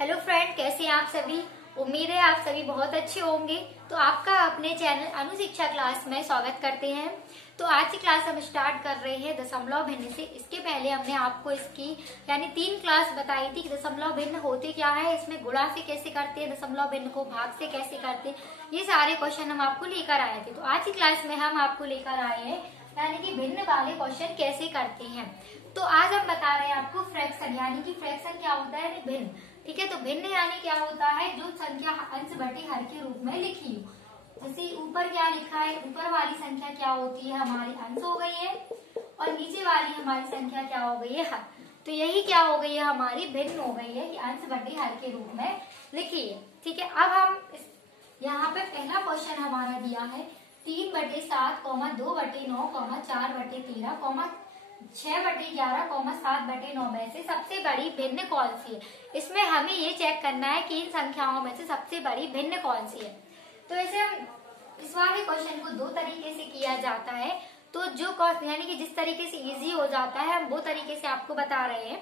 Hello friend, कैसे हैं आप सभी। उम्मीद है आप सभी बहुत अच्छे होंगे। तो आपका अपने चैनल अनुशिक्षा क्लास में स्वागत करते हैं। तो आज की क्लास हम स्टार्ट कर रहे हैं दशमलव भिन्न से। इसके पहले हमने आपको इसकी यानी 3 क्लास बताई थी कि दशमलव भिन्न होते क्या है, इसमें गुणा से कैसे करते हैं, दशमलव भिन्न को भाग से कैसे करते हैं, ये सारे क्वेश्चन हम आपको लेकर आए थे। तो आज की क्लास में हम आपको लेकर आए हैं यानी कि भिन्न वाले क्वेश्चन कैसे करते हैं। तो आज हम बता रहे हैं आपको फ्रैक्शन, यानी कि फ्रैक्शन क्या होता है, भिन्न। ठीक है, तो भिन्न यानी क्या होता है, जो संख्या अंश बटे हर के रूप में लिखी हो। जैसे ऊपर क्या लिखा है, ऊपर वाली संख्या क्या होती है, हमारी अंश हो गई है, और नीचे वाली हमारी संख्या क्या हो गई है, हर। तो यही क्या हो गई है, हमारी भिन्न हो गई है कि अंश बटे हर के रूप में लिखी है। ठीक है, अब हम यहाँ पे पहला क्वेश्चन हमारा दिया है 3/7, 2/9, 4/13, 6/11, 7/9 में से सबसे बड़ी भिन्न कौन सी है। इसमें हमें ये चेक करना है कि इन संख्याओं में से सबसे बड़ी भिन्न कौन सी है। तो ऐसे हम इस वाले क्वेश्चन को 2 तरीके से किया जाता है। तो जो यानी कि जिस तरीके से इजी हो जाता है, हम वो तरीके से आपको बता रहे हैं।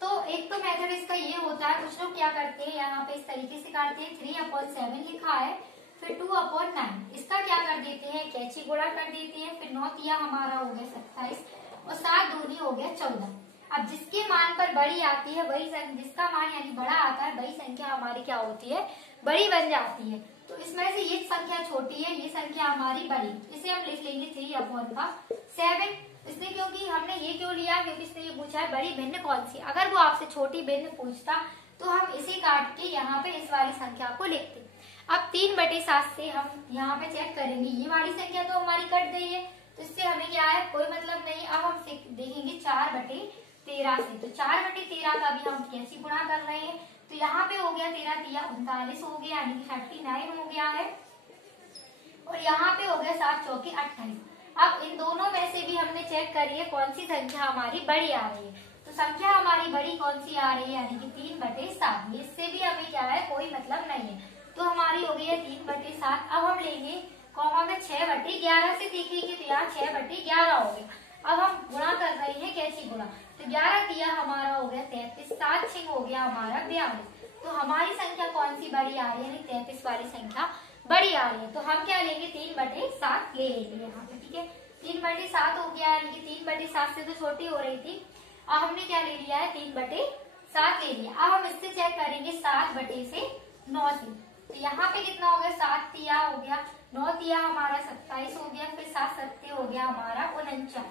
तो एक तो मेथड इसका ये होता है, कुछ लोग क्या करते हैं, यहाँ पे इस तरीके से करते हैं, 3/7 लिखा है, फिर 2/9, इसका क्या कर देते हैं, कैची गुणा कर देते हैं, फिर 9 तिया हमारा हो गया 27 और 7 दूनी हो गया 14। अब जिसके मान पर बड़ी आती है वही जिसका मान यानी बड़ा आता है वही संख्या हमारी क्या होती है, बड़ी बन जाती है। तो इसमें से ये संख्या छोटी है, ये संख्या हमारी बड़ी, इसे हम लिख लेंगे 3/7। इसलिए क्योंकि हमने ये क्यों लिया, क्योंकि इसने ये पूछा है बड़ी भिन्न कौन सी। अगर वो आपसे छोटी भिन्न पूछता तो हम इसे काट के यहाँ पे इस वाली संख्या को लिखते। अब 3/7 से हम यहाँ पे चेक करेंगे, ये वाली संख्या तो हमारी कट गई है, तो इससे हमें क्या है, कोई मतलब नहीं। अब हम देखेंगे 4/13 से, तो 4/13 का भी हम कैसे गुणा कर रहे हैं। तो यहाँ पे हो गया 13 तिया 39 हो गया, यानी कि 39 हो गया है, और यहाँ पे हो गया 7 चौके 28। अब इन दोनों में से भी हमने चेक करी है कौन सी संख्या हमारी बड़ी आ रही है। तो संख्या हमारी बड़ी कौन सी आ रही है, यानी कि 3/7। इससे भी हमें क्या है, कोई मतलब नहीं है। तो हमारी हो गई है 3/7। अब हम लेंगे कॉमा में 6/11 से देखेंगे, तो यहाँ 6/11 हो गया। अब हम गुणा कर रहे हैं, कैसी गुणा, तो 11 दिया हमारा हो गया 33, 7 6 हो गया हमारा 42। तो हमारी संख्या कौन सी बड़ी आ रही है, यानी 33 वाली संख्या बड़ी आ रही है। तो हम क्या लेंगे, 3/7 ले लेंगे यहाँ पे। ठीक है, 3/7 हो गया, यानी कि 3/7 से तो छोटी हो रही थी। अब हमने क्या ले लिया है, 3/7 ले लिया। अब हम इससे चेक करेंगे 7/9 से, तो यहाँ पे कितना हो गया, 7 तिया हो गया, 9 तिया हमारा 27 हो गया, फिर 7 सत्ते हो गया हमारा 49।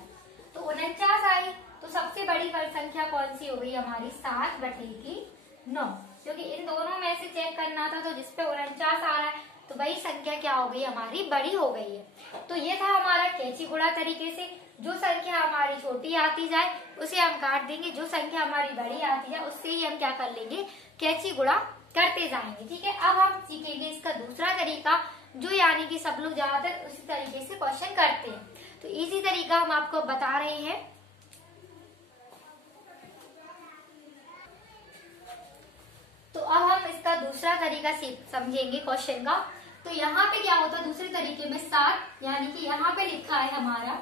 तो 49 आई, तो सबसे बड़ी संख्या कौन सी हो गई हमारी, 7/9, क्योंकि इन दोनों में से चेक करना था। तो जिसपे 49 आ रहा है तो वही संख्या क्या हो गई, हमारी बड़ी हो गई है। तो ये था हमारा कैची गुणा तरीके से। जो संख्या हमारी छोटी आती जाए उसे हम काट देंगे, जो संख्या हमारी बड़ी आती है उससे ही हम क्या कर लेंगे, कैची गुणा करते जाएंगे। ठीक है, अब हम सीखेंगे इसका दूसरा तरीका, जो यानी कि सब लोग ज्यादातर उसी तरीके से क्वेश्चन करते हैं। तो इसी तरीका हम आपको बता रहे हैं। तो अब हम इसका दूसरा तरीका समझेंगे क्वेश्चन का। तो यहाँ पे क्या होता है, दूसरे तरीके में 7, यानी कि यहाँ पे लिखा है हमारा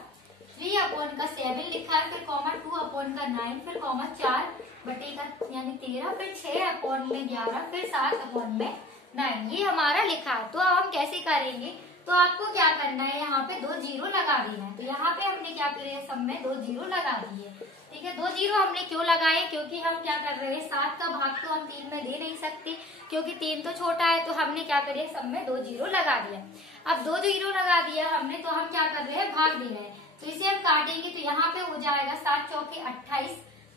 3/7 लिखा है, फिर कॉमा 2/9, फिर कॉमा 4/13 यानी 13, फिर 6/11, फिर 7/9, ये हमारा लिखा है। तो अब हम कैसे करेंगे, तो आपको क्या करना है, यहाँ पे 2 जीरो लगा देना है। तो यहाँ पे हमने क्या किया, सब में 2 जीरो लगा दिए। ठीक है, 2 जीरो हमने क्यों लगाए, क्योंकि हम क्या कर रहे हैं, 7 का भाग तो हम 3 में दे नहीं सकते, क्योंकि 3 तो छोटा है। तो हमने क्या करिए, सब में 2 जीरो लगा दिया। अब 2 जीरो लगा दिया हमने, तो हम क्या कर रहे हैं, भाग दे रहे हैं। तो इसे हम काटेंगे, तो यहाँ पे हो जाएगा 7 चौके 28,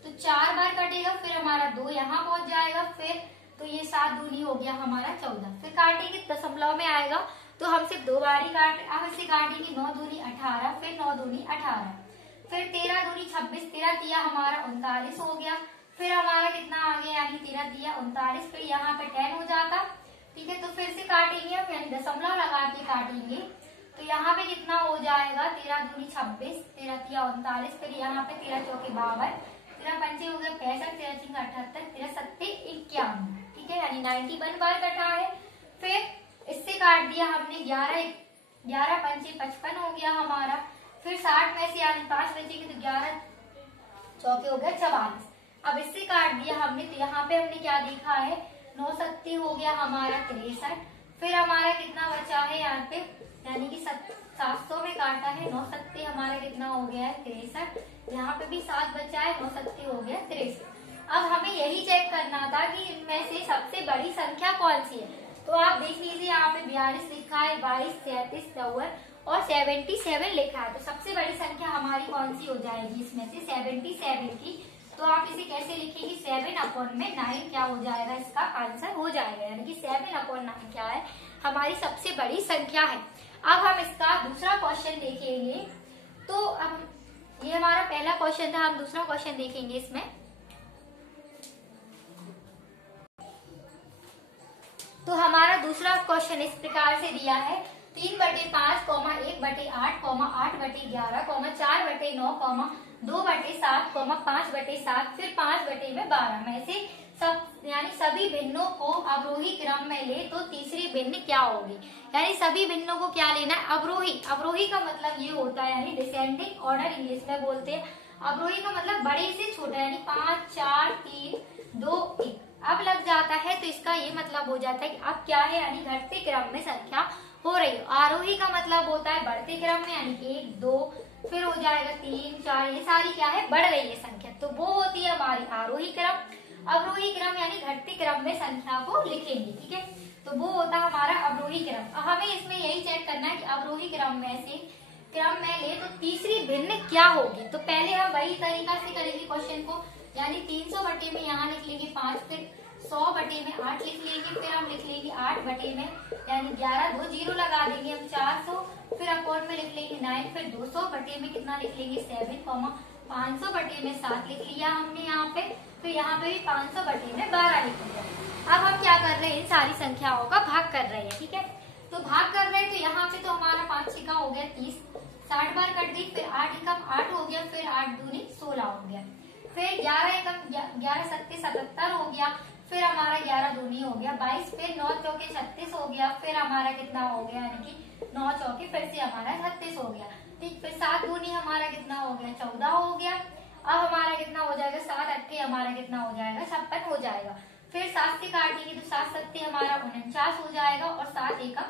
तो 4 बार कटेगा, फिर हमारा 2 यहाँ पहुंच जाएगा, फिर तो ये 7 दूनी हो गया हमारा 14, फिर काटेंगे दशमलव में आएगा, तो हम सिर्फ 2 बार ही काट। अब इसे काटेंगे, 9 दूनी 18, फिर 9 दूनी 18, फिर 13 दूनी 26, 13 तिया हमारा 39 हो गया, फिर हमारा कितना आ गया, यानी 13 तिया 39, फिर यहाँ पे 10 हो जाता। ठीक है, तो फिर से काटेंगे हम, यानी दशमलव लगा के काटेंगे, तो यहाँ पे कितना हो जाएगा, 13 दूनी 26, 13 तिया 39, फिर यहाँ पे 13 चौके 52, 13 पंचे हो गए 65, 13 तीन 78, 13 सत्ते 51। ठीक है, यानी 91 बार कटा है। फिर इससे काट दिया हमने 11 पंचे 55 हो गया हमारा, फिर 60 में से यानी 5 बचेंगे, तो 11 चौके हो गए 44। अब इससे काट दिया हमने, तो यहाँ पे हमने क्या देखा है, 9 सत्ते हो गया हमारा 63। फिर हमारा कितना बचा है यहाँ पे, यानी कि 700 में काटा है, 9 सत्ते हमारा कितना हो गया है 63। यहाँ पे भी 7 बचा है, 9 सत्ते हो गया 63। अब हमें यही चेक करना था कि इनमें से सबसे बड़ी संख्या कौन सी है। तो आप देख लीजिए यहाँ पे 42 लिखा है, 22, 33, 54 और 77 लिखा है। तो सबसे बड़ी संख्या हमारी कौन सी हो जाएगी इसमें से, 77 की। तो आप इसे कैसे लिखेंगे, 7/9 क्या हो जाएगा, इसका आंसर हो जाएगा। यानी कि 7/9 क्या है, हमारी सबसे बड़ी संख्या है। अब हम इसका दूसरा क्वेश्चन देखेंगे। तो अब ये हमारा पहला क्वेश्चन था, हम दूसरा क्वेश्चन देखेंगे इसमें। तो हमारा दूसरा क्वेश्चन इस प्रकार से दिया है, 3/5, 1/8, 8/11, 4/9, 2/7, 5/7, फिर 5/12 में से सब यानी सभी भिन्नों को अवरोही क्रम में ले तो तीसरी भिन्न क्या होगी। यानी सभी भिन्नों को क्या लेना है, अवरोही। अवरोही का मतलब ये होता है यानी डिसेंडिंग ऑर्डर इंग्लिश में बोलते हैं। अवरोही का मतलब बड़े से छोटा, यानी 5, 4, 3, 2, 1 अब लग जाता है। तो इसका ये मतलब हो जाता है कि अब क्या है, यानी घटते क्रम में संख्या हो रही है। आरोही का मतलब होता है बढ़ते क्रम में, यानी 1, 2, फिर हो जाएगा 3, 4, ये सारी क्या है, बढ़ रही है संख्या। तो वो होती है हमारी आरोही क्रम। अवरोही क्रम यानी घटते क्रम में संख्या को लिखेंगे, ठीक है। तो वो होता है हमारा अवरोही क्रम। हमें इसमें यही चेक करना है कि अवरोही क्रम में ले तो तीसरी भिन्न क्या होगी। तो पहले हम वही तरीका से करेंगे क्वेश्चन को, यानी 300 बटे में यहाँ लिख लेंगे 5, फिर 100 बटे में 8 लिख लेंगे, फिर हम लिख लेंगे 8 बटे में यानी 11, 2 जीरो लगा देंगे हम 400, फिर अपॉन में लिख लेंगे 9, फिर 200 बटे में कितना लिख लेंगे 7, 500 बटे में 7 लिख लिया हमने यहाँ पे, फिर यहाँ पे भी 500 बटे में 12 लिख लिया। अब हम क्या कर रहे हैं, इन सारी संख्याओं का भाग कर रहे हैं, ठीक है। तो भाग कर रहे हैं, तो यहाँ पे तो हमारा 5 6 हो गया 30, 60 बार कट दी, फिर 8 एकम 8 हो गया, फिर 8 दूनी 16 हो गया, फिर 11 एकम 11 सत्ते 77 हो गया, फिर हमारा 11 दूनी हो गया 22, फिर 9 चौके 36 हो गया, फिर हमारा कितना हो गया, यानी कि 9 चौके फिर से हमारा 36 हो गया, ठीक। फिर 7 दूनी हमारा कितना हो गया 14 हो गया। अब हमारा कितना हो जाएगा 7 अट्ठे हमारा कितना हो जाएगा 56 हो जाएगा। फिर 7 से काटेंगे तो 7 सत्ते हमारा 49 हो जाएगा और 7 एकम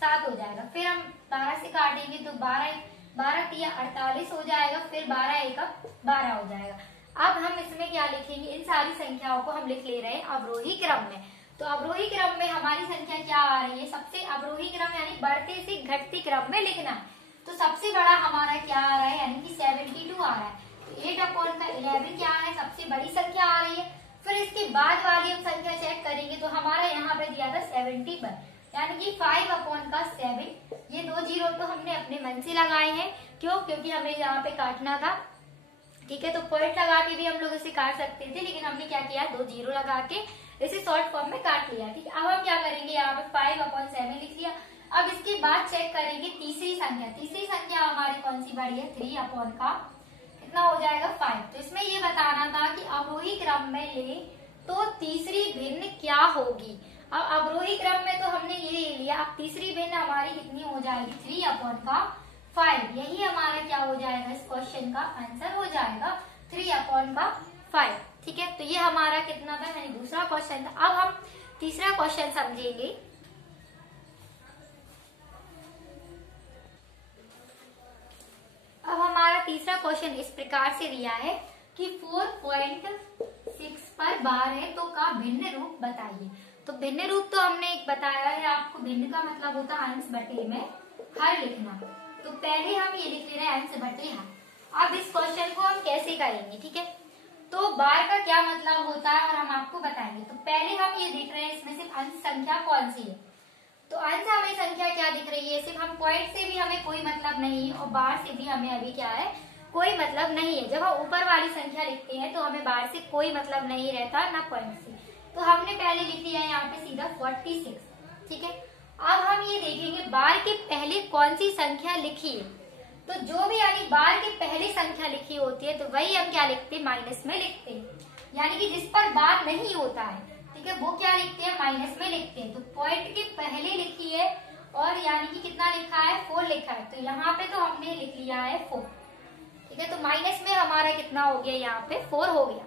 7 हो जाएगा। फिर हम 12 से काटेंगे तो 12 तिया 48 हो जाएगा, फिर 12 एकम 12 हो जाएगा। अब हम इसमें क्या लिखेंगे, इन सारी संख्याओं को हम लिख ले रहे हैं अवरोही क्रम में। तो अवरोही क्रम में हमारी संख्या क्या आ रही है, सबसे अवरोही क्रम यानी बढ़ते से घटते क्रम में लिखना है। तो सबसे बड़ा हमारा क्या आ रहा है, यानी कि 72 आ रहा है। 8/11 क्या है, सबसे बड़ी संख्या आ रही है। फिर इसके बाद वाली हम संख्या चेक करेंगे तो हमारा यहाँ पे दिया था 71, यानी कि 5/7। ये 2 जीरो तो हमने अपने मन से लगाए हैं, क्यों, क्योंकि हमें यहाँ पे काटना था, ठीक है। तो पॉइंट लगा के भी हम लोग इसे काट सकते थे, लेकिन हमने क्या किया 2 जीरो लगा के इसे शॉर्ट फॉर्म में काट लिया, ठीक है। अब हम क्या करेंगे, यहाँ पे 5/7 लिख लिया। अब इसके बाद चेक करेंगे तीसरी संख्या। तीसरी संख्या हमारी कौन सी बड़ी है, 3 का कितना हो जाएगा 5। तो इसमें ये बताना था कि अवरोही क्रम में ले तो तीसरी भिन्न क्या होगी। अब अवरोही क्रम में तो हमने ये लिया, अब तीसरी भिन्न हमारी कितनी हो जाएगी 3/5। यही हमारा क्या हो जाएगा, इस क्वेश्चन का आंसर हो जाएगा 3/5, ठीक है। तो ये हमारा कितना था, यानी दूसरा क्वेश्चन था। अब हम तीसरा क्वेश्चन समझेंगे। अब हमारा तीसरा क्वेश्चन इस प्रकार से दिया है कि 4.6 पर बार है तो का भिन्न रूप बताइए। तो भिन्न रूप तो हमने एक बताया है आपको, भिन्न का मतलब होता है अंश बटे में हर लिखना। तो पहले हम ये लिख ले रहे हैं अंश बटे हर। अब इस क्वेश्चन को हम कैसे करेंगे, ठीक है। तो बार का क्या मतलब होता है और हम आपको बताएंगे। तो पहले हम ये देख रहे हैं इसमें सिर्फ अंश संख्या कौन सी है। तो अंश हमें संख्या क्या दिख रही है, सिर्फ हम पॉइंट से भी हमें कोई मतलब नहीं है और बार से भी हमें अभी क्या है कोई मतलब नहीं है। जब हम ऊपर वाली संख्या लिखते हैं तो हमें बार से कोई मतलब नहीं रहता ना पॉइंट से। तो हमने पहले लिख लिया है यहाँ पे सीधा 46, ठीक है। अब हम ये देखेंगे बार के पहले कौन सी संख्या लिखी है। तो जो भी यानी बार के पहले संख्या लिखी होती है तो वही हम क्या लिखते हैं, माइनस में लिखते हैं। यानी कि जिस पर बार नहीं होता है, ठीक है, वो क्या लिखते हैं, माइनस में लिखते हैं। तो पॉइंट के पहले लिखी है और यानी कि कितना लिखा है 4 लिखा है, तो यहाँ पे तो हमने लिख लिया है 4, ठीक है। तो माइनस में हमारा कितना हो गया, यहाँ पे 4 हो गया।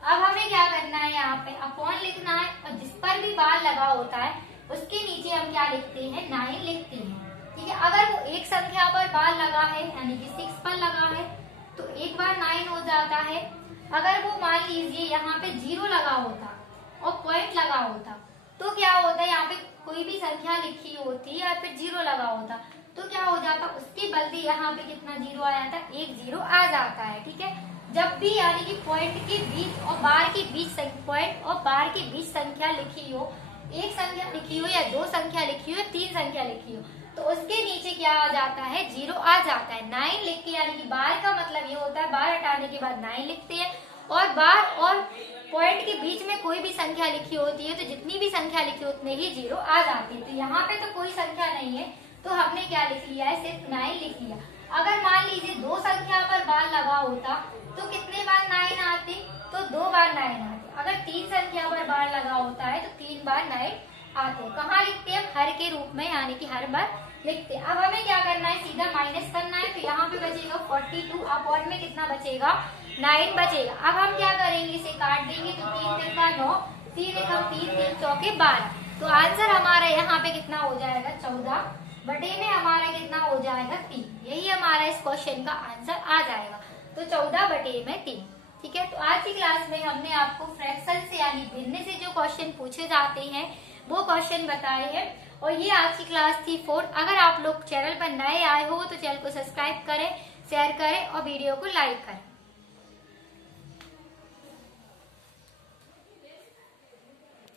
अब हमें क्या करना है, यहाँ पे अपॉन लिखना है और जिस पर भी बार लगा होता है उसके नीचे हम क्या लिखते हैं, 9 लिखते हैं। ठीक है, अगर वो एक संख्या पर बार लगा है यानी कि 6 पर लगा है तो एक बार 9 हो जाता है। अगर वो मान लीजिए यहाँ पे 0 लगा होता और पॉइंट लगा होता तो क्या होता है, यहाँ पे कोई भी संख्या लिखी होती या फिर 0 लगा होता तो क्या हो जाता, उसके बदले यहाँ पे कितना 0 आ जाता, 1 0 आ जाता है। ठीक है, जब भी यानी कि पॉइंट के बीच और बार के बीच पॉइंट और बार के बीच संख्या लिखी हो, एक संख्या लिखी हो या 2 संख्या लिखी हो या 3 संख्या लिखी हो तो उसके नीचे क्या आ जाता है, 0 आ जाता है। 9 लिख के यानी कि बार का मतलब ये होता है बार हटाने के बाद 9 लिखते हैं और बार और पॉइंट के बीच में कोई भी संख्या लिखी होती है तो जितनी भी संख्या लिखी हो उतने ही 0 आ जाती है। तो यहाँ पे तो कोई संख्या नहीं है तो हमने क्या लिख लिया है, सिर्फ 9 लिख लिया। अगर मान लीजिए 2 संख्या पर बार लगा होता तो कितने बार 9 आते, तो 2 बार 9 आते। अगर 3 संख्या पर बार लगा होता है तो 3 बार 9 आते। कहाँ लिखते हैं, हर के रूप में यानी कि हर बार लिखते हैं। अब हमें क्या करना है, सीधा माइनस करना है। तो यहाँ पे बचेगा 42, अपॉन में कितना बचेगा, 9 बचेगा। अब हम क्या करेंगे, इसे काट देंगे तो 3 तिरका 9, 3 एकम 3, 3 चौके 12। तो आंसर हमारा यहाँ पे कितना हो जाएगा, 14 बटे में हमारा कितना हो जाएगा, 3। यही हमारा इस क्वेश्चन का आंसर आ जाएगा। तो 14 बटे में 3। ठीक है, तो आज की क्लास में हमने आपको फ्रैक्शन से यानी भिन्न से जो क्वेश्चन पूछे जाते हैं वो क्वेश्चन बताए हैं और ये आज की क्लास थी 4। अगर आप लोग चैनल पर नए आए हो तो चैनल को सब्सक्राइब करें, शेयर करें और वीडियो को लाइक करें।